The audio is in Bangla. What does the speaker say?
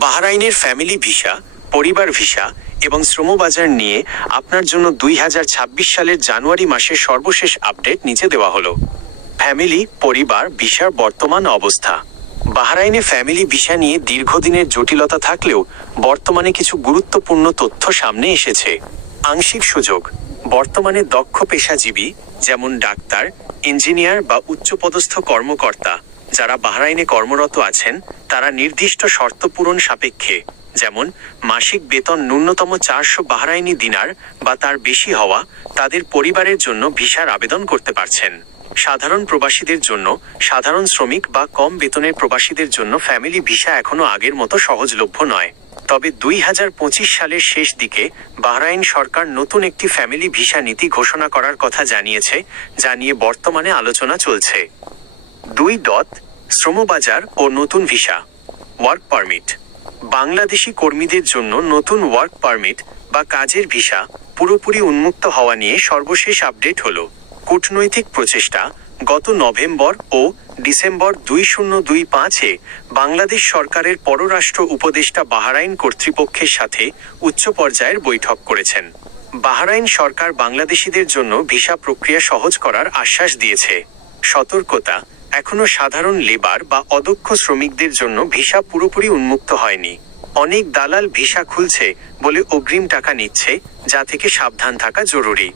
বাহরাইনের ফ্যামিলি ভিসা, পরিবার ভিসা এবং শ্রমবাজার নিয়ে আপনার জন্য 2026 সালের জানুয়ারি মাসের সর্বশেষ আপডেট নিচে দেওয়া হলো। ফ্যামিলি পরিবার ভিসার বর্তমান অবস্থা। বাহরাইনে ফ্যামিলি ভিসা নিয়ে দীর্ঘদিনের জটিলতা থাকলেও বর্তমানে কিছু গুরুত্বপূর্ণ তথ্য সামনে এসেছে। আংশিক সুযোগ। বর্তমানে দক্ষ পেশাজীবী যেমন ডাক্তার, ইঞ্জিনিয়ার বা উচ্চপদস্থ কর্মকর্তা যারা বাহরাইনে কর্মরত আছেন তারা নির্দিষ্ট শর্ত পূরণ সাপেক্ষে, যেমন মাসিক বেতন ন্যূনতম 400 বাহরাইনি দিনার বা তার বেশি হওয়া, তাদের পরিবারের জন্য ভিসার আবেদন করতে পারছেন। সাধারণ প্রবাসীদের জন্য, সাধারণ শ্রমিক বা কম বেতনের প্রবাসীদের জন্য ফ্যামিলি ভিসা এখনো আগের মতো সহজলভ্য নয়। তবে 2025 সালের শেষ দিকে বাহরাইন সরকার নতুন একটি ফ্যামিলি ভিসা নীতি ঘোষণা করার কথা জানিয়েছে, যা নিয়ে বর্তমানে আলোচনা চলছে। 2. শ্রমবাজার ও নতুন ভিসা। Work permit. বাংলাদেশি কর্মীদের জন্য নতুন ওয়ার্ক পারমিট বা কাজের ভিসা পুরোপুরি উন্মুক্ত হওয়া নিয়ে সর্বশেষ আপডেট হলো। কূটনৈতিক প্রচেষ্টা। গত নভেম্বর ও ডিসেম্বর 2025-এ বাংলাদেশ সরকারের পররাষ্ট্র উপদেষ্টা বাহরাইন কর্তৃপক্ষের সাথে উচ্চ পর্যায়ের বৈঠক করেছেন। বাহরাইন সরকার বাংলাদেশিদের জন্য ভিসা প্রক্রিয়া সহজ করার আশ্বাস দিয়েছে। সতর্কতা: এখনো সাধারণ লেবার বা অদক্ষ শ্রমিকদের জন্য ভিসা পুরোপুরি উন্মুক্ত হয়নি। অনেক দালাল ভিসা খুলছে বলে অগ্রিম টাকা নিচ্ছে, যা থেকে সাবধান থাকা জরুরি।